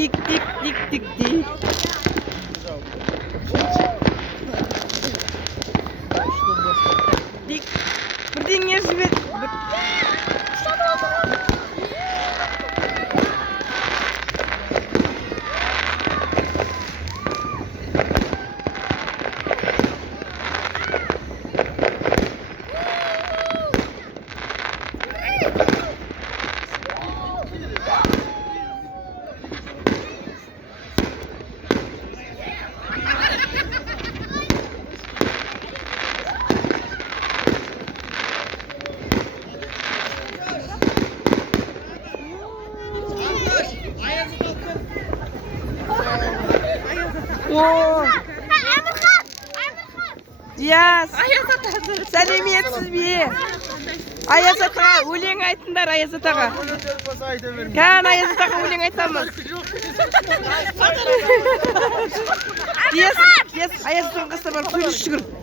тик тик тик тик тик. Тик. Бірдеңе жібер. Дияс, сәлеметсіз бе? Аяз атаға өлең айтыңдар, Аяз атаға. Кән Аяз атаға өлең айтамыз. Дияс, Аяз атаға қастар бар, көйліш жүгір.